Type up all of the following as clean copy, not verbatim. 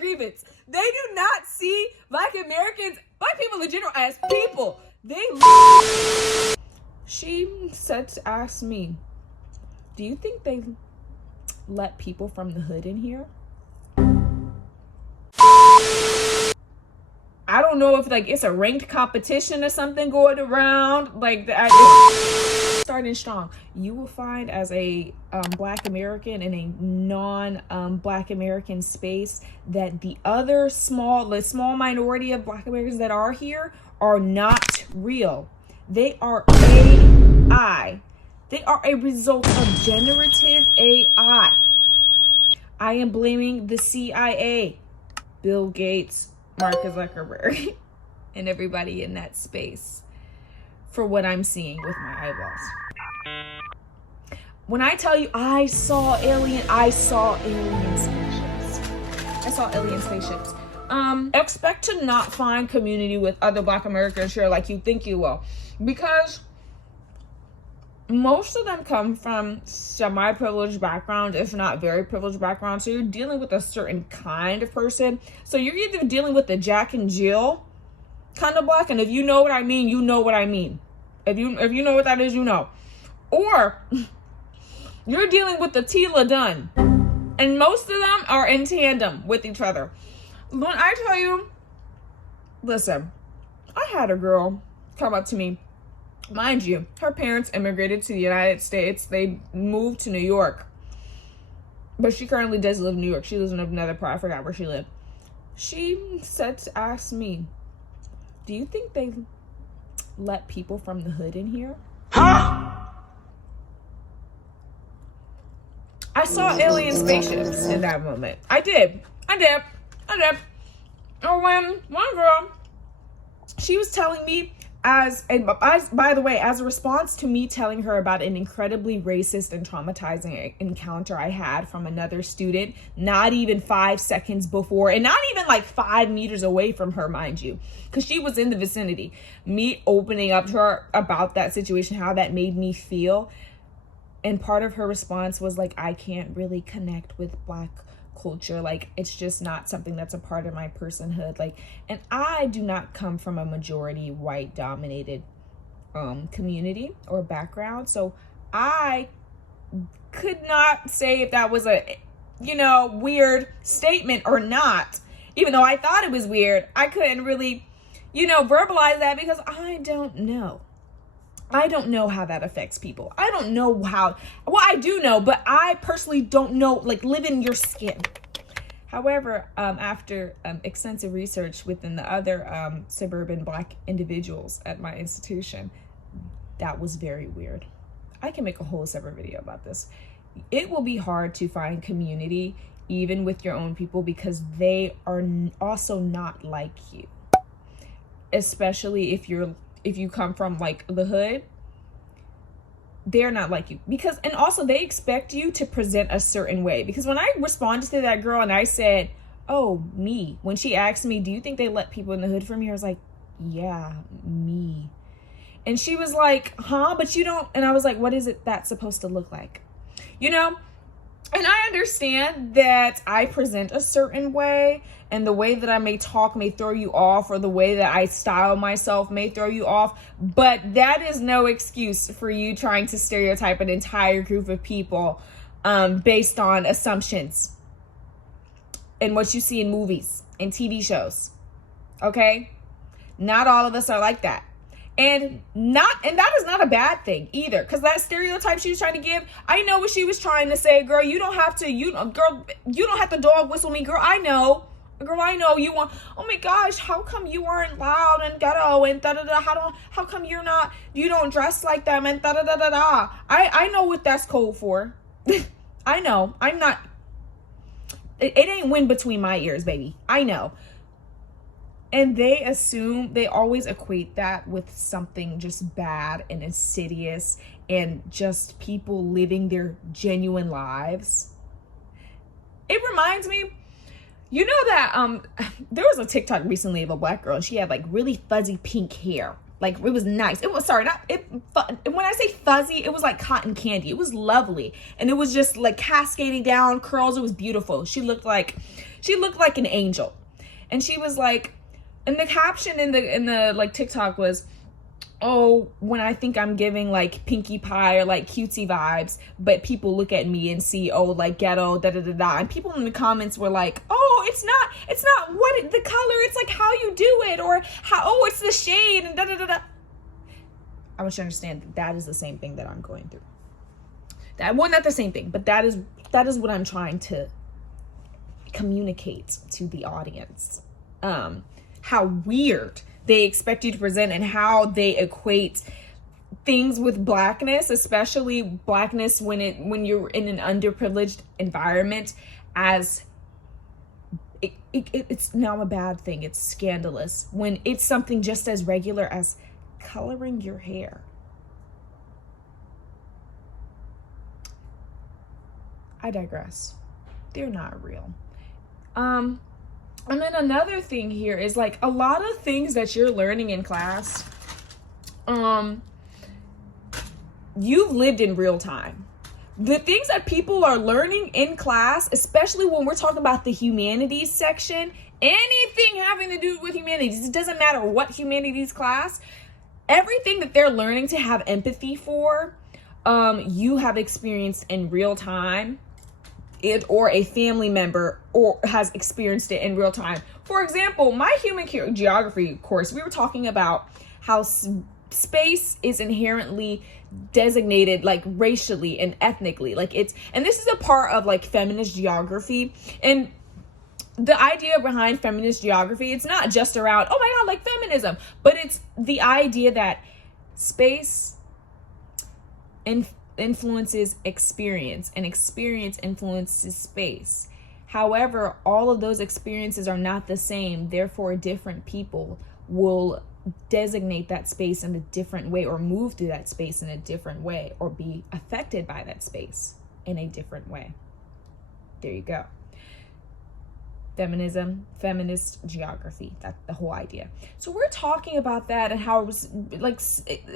grievance. They do not see Black Americans, Black people in general, as people. She said to ask me, do you think they let people from the hood in here? I don't know if like it's a ranked competition or something going around like that. Starting strong. You will find as a Black American in a non-Black American space that the small minority of Black Americans that are here are not real. They are AI. They are a result of generative AI. I am blaming the CIA, Bill Gates, Mark Zuckerberg, and everybody in that space for what I'm seeing with my eyeballs. When I tell you I saw alien spaceships. Expect to not find community with other Black Americans here like you think you will, because most of them come from semi-privileged backgrounds, if not very privileged backgrounds. So you're dealing with a certain kind of person. So you're either dealing with the Jack and Jill kind of Black, and if you know what I mean, you know what I mean. If you know what that is, you know. Or you're dealing with the Tila Dunn, and most of them are in tandem with each other. When I tell you, listen, I had a girl come up to me. Mind you, her parents immigrated to the United States. They moved to New York. But she currently does live in New York. She lives in another part. I forgot where she lived. She said to ask me, do you think they let people from the hood in here? Huh? I saw alien spaceships in that moment. I did. Oh, when one girl, she was telling me, by the way, as a response to me telling her about an incredibly racist and traumatizing encounter I had from another student, not even 5 seconds before, and not even like 5 meters away from her, mind you, because she was in the vicinity. Me opening up to her about that situation, how that made me feel. And part of her response was like, I can't really connect with Black culture, like it's just not something that's a part of my personhood, like, and I do not come from a majority white dominated community or background, so I could not say if that was a weird statement or not. Even though I thought it was weird, I couldn't really verbalize that because I don't know how that affects people. I don't know how, well, I do know, but I personally don't know, like, live in your skin. However, after extensive research within the other suburban Black individuals at my institution, that was very weird. I can make a whole separate video about this. It will be hard to find community, even with your own people, because they are also not like you. Especially if you come from like the hood, they're not like you, and also they expect you to present a certain way. Because when I responded to that girl and I said, oh, me, when she asked me, do you think they let people in the hood from here? I was like, yeah, me. And she was like, huh, but you don't. And I was like, what is it that's supposed to look like? And I understand that I present a certain way, and the way that I may talk may throw you off, or the way that I style myself may throw you off, but that is no excuse for you trying to stereotype an entire group of people based on assumptions and what you see in movies and TV shows. Okay? Not all of us are like that. And that is not a bad thing either, because that stereotype she was trying to give, I know what she was trying to say. Girl, you don't have to dog whistle me. Girl, I know you want, oh my gosh, how come you aren't loud and ghetto and da-da-da, how come you don't dress like them and da-da-da-da-da. I know what that's code for. I know. I'm not, it ain't wind between my ears, baby. I know. And they always equate that with something just bad and insidious and just people living their genuine lives. It reminds me, that there was a TikTok recently of a Black girl, and she had like really fuzzy pink hair. Like, it was nice. It was, sorry, not it. When I say fuzzy, it was like cotton candy. It was lovely, and it was just like cascading down, curls. It was beautiful. She looked like an angel, and she was like, and the caption in the like TikTok was, oh, when I think I'm giving like Pinkie Pie or like cutesy vibes, but people look at me and see, oh, like ghetto, da da da da. And people in the comments were like, oh, it's not what the color, it's like how you do it, or how, oh, it's the shade, and da da da da. I want you to understand that is the same thing that I'm going through. Well, not the same thing, but that is what I'm trying to communicate to the audience. How weird they expect you to present, and how they equate things with blackness, especially blackness when you're in an underprivileged environment, as it's now a bad thing. It's scandalous when it's something just as regular as coloring your hair. I digress. They're not real. And then another thing here is like a lot of things that you're learning in class, you've lived in real time. The things that people are learning in class, especially when we're talking about the humanities section, anything having to do with humanities, it doesn't matter what humanities class, everything that they're learning to have empathy for, you have experienced in real time. It or a family member or has experienced it in real time. For example, my human geography course, we were talking about how space is inherently designated like racially and ethnically. Like and this is a part of like feminist geography. And the idea behind feminist geography, it's not just around, oh my God, like feminism, but it's the idea that space influences experience, and experience influences space. However, all of those experiences are not the same. Therefore, different people will designate that space in a different way, or move through that space in a different way, or be affected by that space in a different way. There you go. Feminism, feminist geography, that's the whole idea. So we're talking about that, and how it was like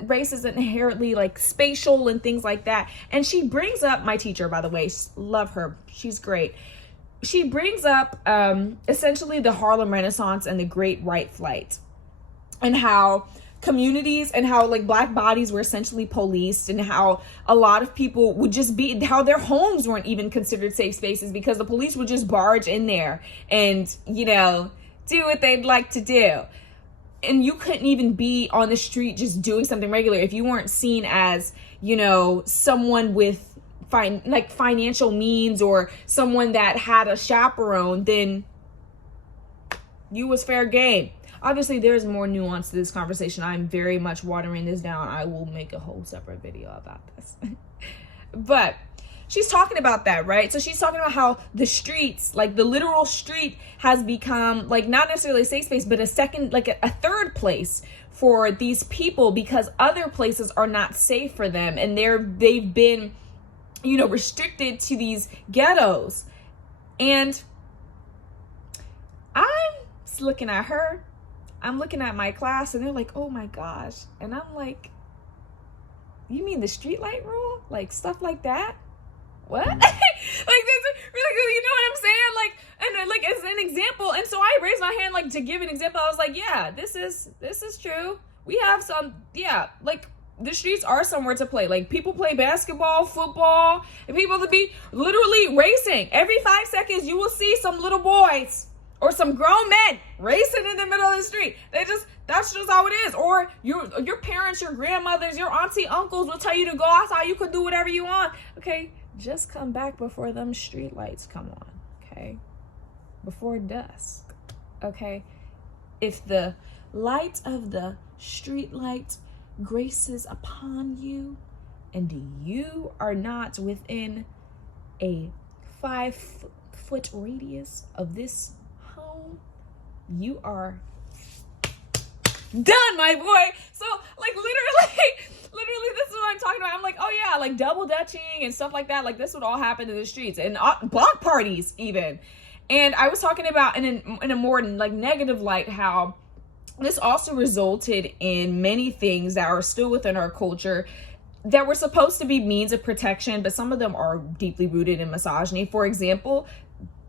race is inherently like spatial and things like that. And she brings up, my teacher, by the way, love her, she's great. She brings up essentially the Harlem Renaissance and the Great White Flight, and how communities and how like Black bodies were essentially policed, and how a lot of people would just be, how their homes weren't even considered safe spaces because the police would just barge in there and, you know, do what they'd like to do. And you couldn't even be on the street just doing something regular if you weren't seen as, you know, someone with financial means, or someone that had a chaperone. Then you was fair game. Obviously, there's more nuance to this conversation. I'm very much watering this down. I will make a whole separate video about this. But she's talking about that, right? So she's talking about how the streets, like the literal street, has become like not necessarily a safe space, but a second, like a third place for these people, because other places are not safe for them, and they've been, you know, restricted to these ghettos. And I'm looking at her. I'm looking at my class, and they're like, oh my gosh. And I'm like, you mean the streetlight rule? Like stuff like that? What? Like, that's really, you know what I'm saying? Like, and like as an example. And so I raised my hand, like, to give an example. I was like, yeah, this is true. We have some, yeah, like the streets are somewhere to play. Like people play basketball, football, and people to be literally racing. Every 5 seconds, you will see some little boys or some grown men racing in the middle of the street. That's just how it is. Or your parents, your grandmothers, your auntie, uncles will tell you to go outside. You can do whatever you want. Okay, just come back before them street lights come on. Okay, before dusk. Okay, if the light of the street light graces upon you, and you are not within a 5-foot radius of this home, you are done, my boy. So like literally this is what I'm talking about. I'm like, oh yeah, like double dutching and stuff like that. Like this would all happen in the streets, and block parties even. And I was talking about in a more like negative light how this also resulted in many things that are still within our culture that were supposed to be means of protection, but some of them are deeply rooted in misogyny. For example,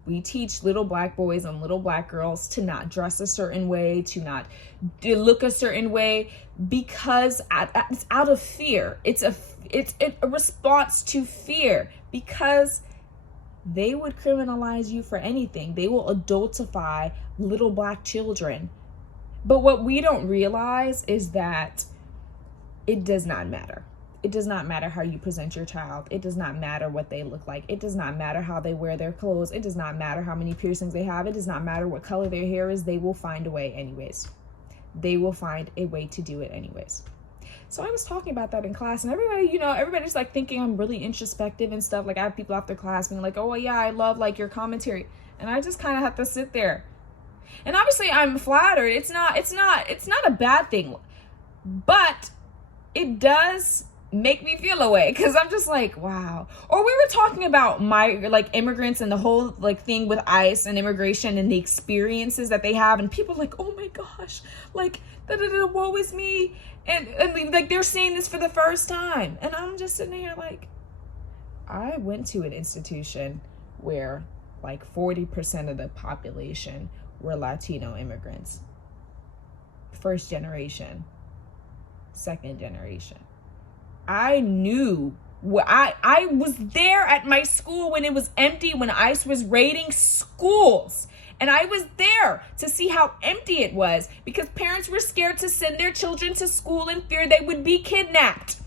we teach little Black boys and little Black girls to not dress a certain way, to not look a certain way, because it's out of fear. It's a response to fear, because they would criminalize you for anything. They will adultify little Black children. But what we don't realize is that it does not matter. It does not matter how you present your child. It does not matter what they look like. It does not matter how they wear their clothes. It does not matter how many piercings they have. It does not matter what color their hair is. They will find a way anyways. They will find a way to do it anyways. So I was talking about that in class, and everybody's like thinking I'm really introspective and stuff. Like, I have people after class being like, oh yeah, I love like your commentary. And I just kind of have to sit there. And obviously I'm flattered. It's not a bad thing, but it does make me feel away, because I'm just like, wow. Or we were talking about immigrants and the whole thing with ICE and immigration and the experiences that they have, and people like, oh my gosh, woe is me, and they're seeing this for the first time, and I'm just sitting here like, I went to an institution where 40% of the population were Latino immigrants, first generation, second generation. I knew I was there at my school when it was empty, when ICE was raiding schools. And I was there to see how empty it was, because parents were scared to send their children to school in fear they would be kidnapped.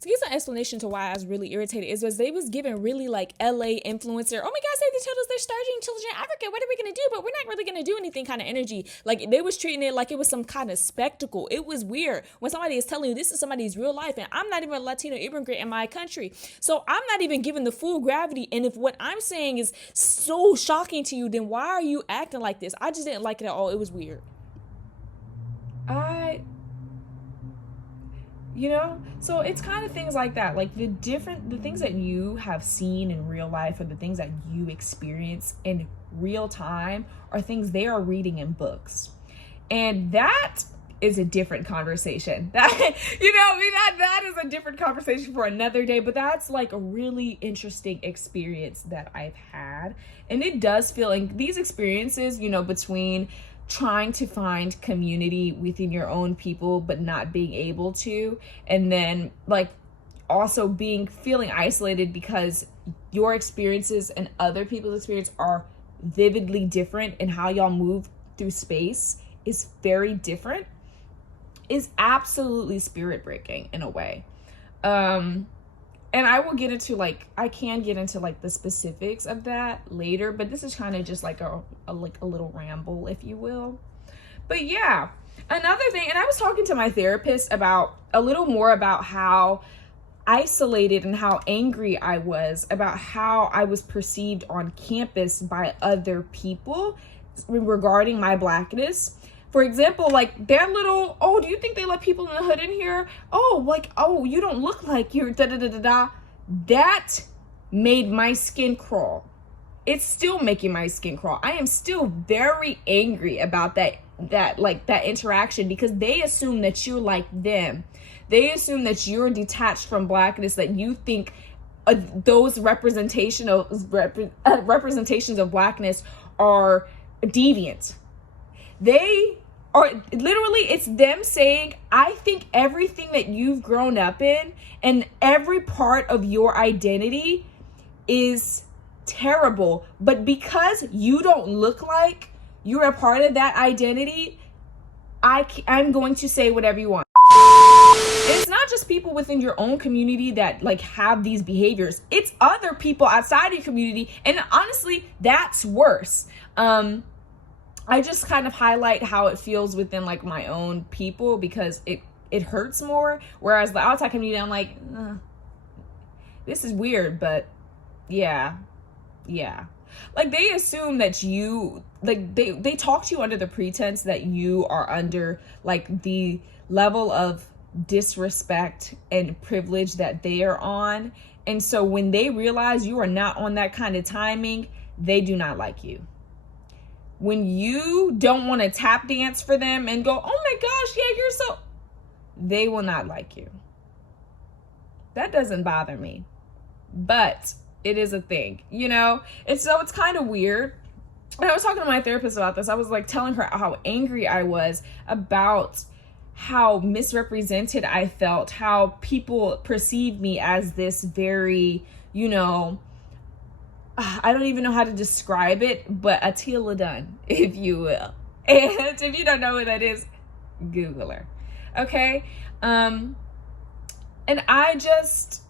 To give some explanation to why I was really irritated is they was giving really LA influencer, oh my gosh, they told us they're starting children in Africa, what are we going to do? But we're not really going to do anything kind of energy. They was treating it like it was some kind of spectacle. It was weird when somebody is telling you this is somebody's real life, and I'm not even a Latino immigrant in my country. So I'm not even given the full gravity. And if what I'm saying is so shocking to you, then why are you acting like this? I just didn't like it at all. It was weird. So it's kind of things like that, the things that you have seen in real life, or the things that you experience in real time, are things they are reading in books. And that is a different conversation. That is a different conversation for another day, but that's a really interesting experience that I've had. And it does feel like these experiences, between trying to find community within your own people but not being able to, and then also feeling isolated because your experiences and other people's experience are vividly different, and how y'all move through space is very different, is absolutely spirit breaking in a way. And I will get into I can get into the specifics of that later, but this is kind of just a little ramble, if you will. But yeah, another thing, and I was talking to my therapist about a little more about how isolated and how angry I was about how I was perceived on campus by other people regarding my Blackness. For example, that little, oh, do you think they let people in the hood in here? Oh, you don't look like you're da-da-da-da-da. That made my skin crawl. It's still making my skin crawl. I am still very angry about that interaction, because they assume that you're like them. They assume that you're detached from Blackness, that you think those representations of Blackness are deviant. They are literally, it's them saying, I think everything that you've grown up in and every part of your identity is terrible, but because you don't look like you're a part of that identity, I'm going to say whatever you want. It's not just people within your own community that have these behaviors. It's other people outside your community, and honestly, that's worse. I just kind of highlight how it feels within my own people, because it hurts more. Whereas the outside community, I'm like, this is weird, but yeah. They assume that you, they talk to you under the pretense that you are under the level of disrespect and privilege that they are on. And so when they realize you are not on that kind of timing, they do not like you. When you don't want to tap dance for them and go, oh my gosh, yeah, you're so, they will not like you. That doesn't bother me, but it is a thing, you know? It's kind of weird. And I was talking to my therapist about this. I was like telling her how angry I was about how misrepresented I felt, how people perceive me as this very, you know, I don't even know how to describe it, but Attila Dunn, if you will. And if you don't know who that is, Google her. Okay? And I just,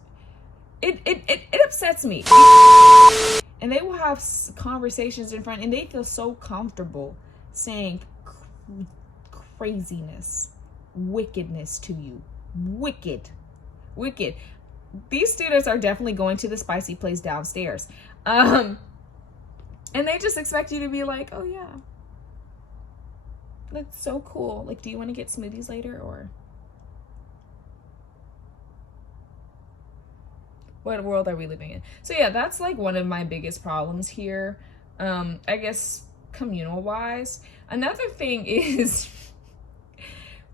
it upsets me. And they will have conversations in front, and they feel so comfortable saying craziness, wickedness to you. Wicked. These students are definitely going to the spicy place downstairs. And they just expect you to be like, oh yeah, that's so cool. Like, do you want to get smoothies later, or what world are we living in? So yeah, that's like one of my biggest problems here. I guess communal wise. Another thing is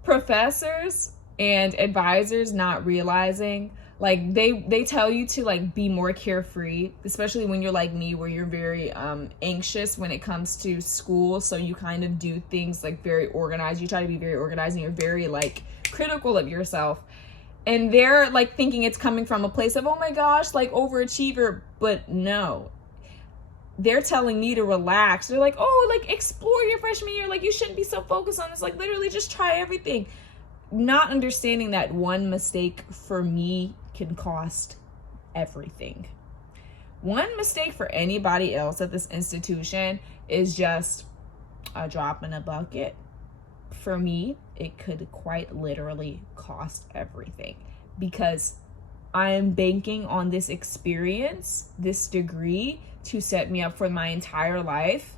professors and advisors not realizing, like, they tell you to like be more carefree, especially when you're like me, where you're very anxious when it comes to school. So you kind of do things like very organized. You try to be very organized, and you're very like critical of yourself. And they're like thinking it's coming from a place of, oh my gosh, like overachiever. But no, they're telling me to relax. They're like, oh, like explore your freshman year. Like, you shouldn't be so focused on this. Like, literally just try everything. Not understanding that one mistake for me can cost everything. One mistake for anybody else at this institution is just a drop in a bucket. For me, it could quite literally cost everything, because I am banking on this experience, this degree, to set me up for my entire life.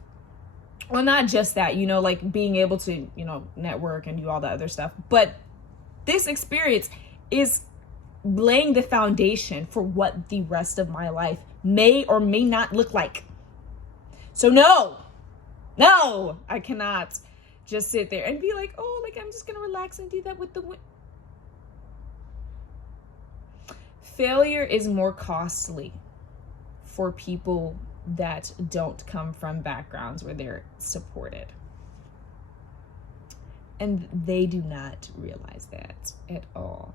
Well, not just that, you know, like being able to, you know, network and do all the other stuff, but this experience is laying the foundation for what the rest of my life may or may not look like. So no, I cannot just sit there and be like, oh, like I'm just gonna relax and do that with the failure is more costly for people that don't come from backgrounds where they're supported. And they do not realize that at all.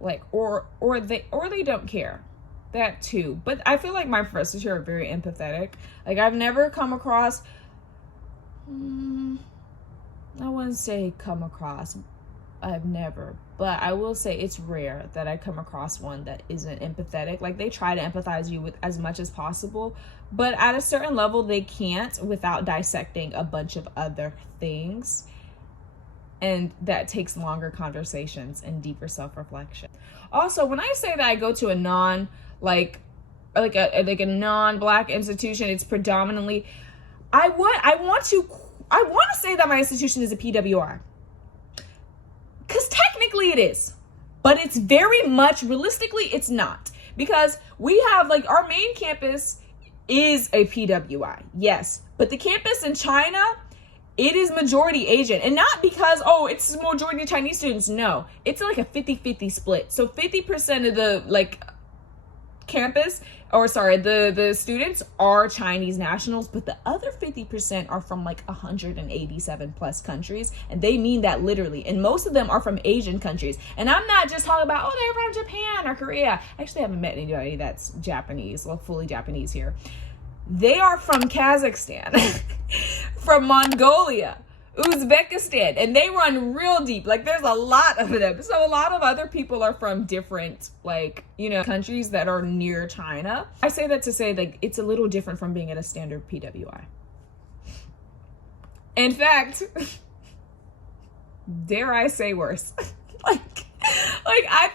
Like, or they don't care. That too. But I feel like my professors here are very empathetic. Like, I've never come across, I wouldn't say come across, I've never, but I will say it's rare that I come across one that isn't empathetic. Like, they try to empathize you with as much as possible, but at a certain level they can't without dissecting a bunch of other things. And that takes longer conversations and deeper self-reflection. Also, when I say that I go to a non-Black institution, it's predominantly, I want to say that my institution is a PWI. Because technically it is. But it's very much, realistically, it's not. Because we have, like, our main campus is a PWI, yes. But the campus in China, it is majority Asian. And not because, oh, it's majority Chinese students. No, it's like a 50-50 split. So 50% of the, like, campus, the students are Chinese nationals, but the other 50% are from like 187 plus countries. And they mean that literally. And most of them are from Asian countries. And I'm not just talking about, oh, they're from Japan or Korea. I actually haven't met anybody that's Japanese, well, fully Japanese here. They are from Kazakhstan, from Mongolia, Uzbekistan, and they run real deep. Like, there's a lot of them. So a lot of other people are from different, like, you know, countries that are near China. I say that to say, like, it's a little different from being at a standard PWI. In fact, dare I say worse. like I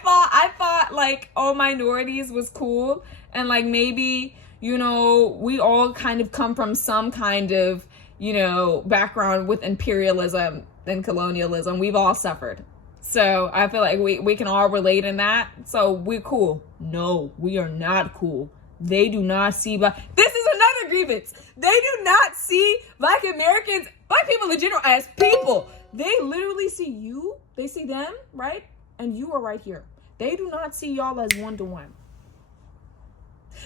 thought like all minorities was cool, and like maybe, you know, we all kind of come from some kind of, you know, background with imperialism and colonialism. We've all suffered. So I feel like we can all relate in that. So we're cool. No, we are not cool. They do not see, but this is another grievance. They do not see Black Americans, Black people in general, as people. They literally see you, they see them, right? And you are right here. They do not see y'all as one-to-one.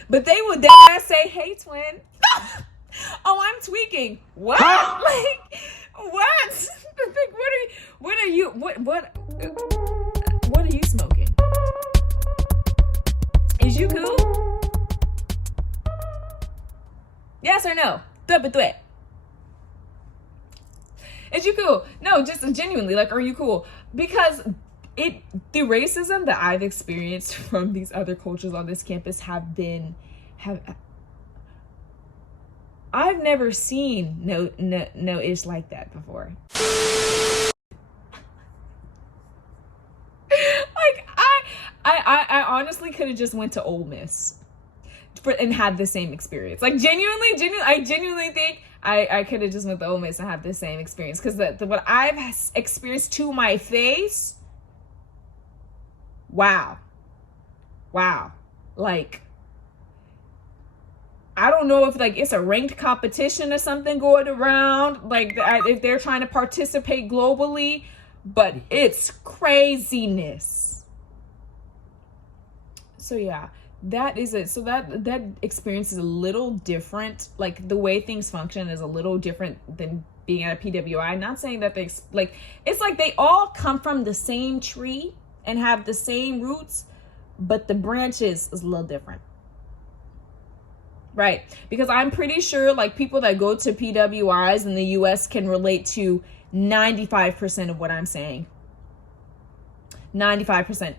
But they would dare say, hey, twin. Oh, I'm tweaking. What? Like, what? What are you smoking? Is you cool? Yes or no? Is you cool? No, just genuinely, like, are you cool? Because the racism that I've experienced from these other cultures on this campus I've never seen no ish like that before. Like I honestly could have just went to Ole Miss and had the same experience. Like I genuinely think I could have just went to Ole Miss and had the same experience, because what I've experienced to my face, wow, like, I don't know if like it's a ranked competition or something going around, like if they're trying to participate globally, but it's craziness. So yeah, that is it. So that experience is a little different. Like, the way things function is a little different than being at a PWI. Not saying that it's like they all come from the same tree and have the same roots, but the branches is a little different. Right? Because I'm pretty sure like people that go to PWIs in the US can relate to 95% of what I'm saying. 95%.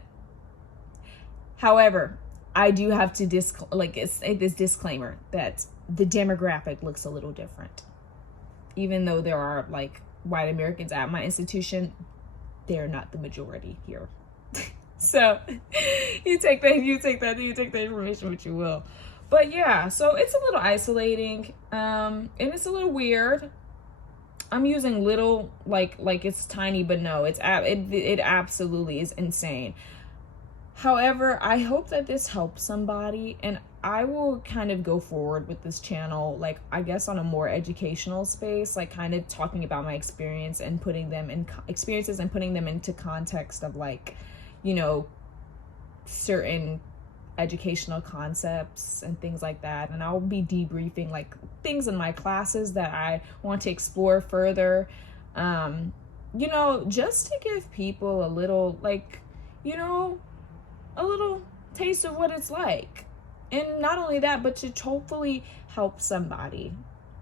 However, I do have to this disclaimer that the demographic looks a little different. Even though there are like white Americans at my institution, they're not the majority here. So you take that information what you will. But yeah, so it's a little isolating, and it's a little weird. I'm using little like it's tiny, but no, it absolutely is insane. However, I hope that this helps somebody, and I will kind of go forward with this channel, like, I guess on a more educational space, like kind of talking about my experiences and putting them into context of, like, you know, certain educational concepts and things like that. And I'll be debriefing like things in my classes that I want to explore further, you know, just to give people a little, like, you know, a little taste of what it's like. And not only that, but to hopefully help somebody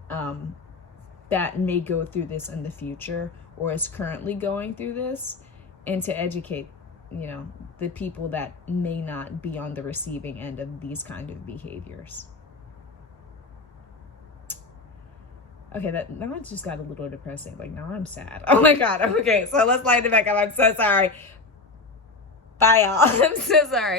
that may go through this in the future or is currently going through this, and to educate, you know, the people that may not be on the receiving end of these kind of behaviors. Okay, that now it just got a little depressing. Like, now I'm sad. Oh my God. Okay, so let's lighten it back up. I'm so sorry. Bye, y'all. I'm so sorry.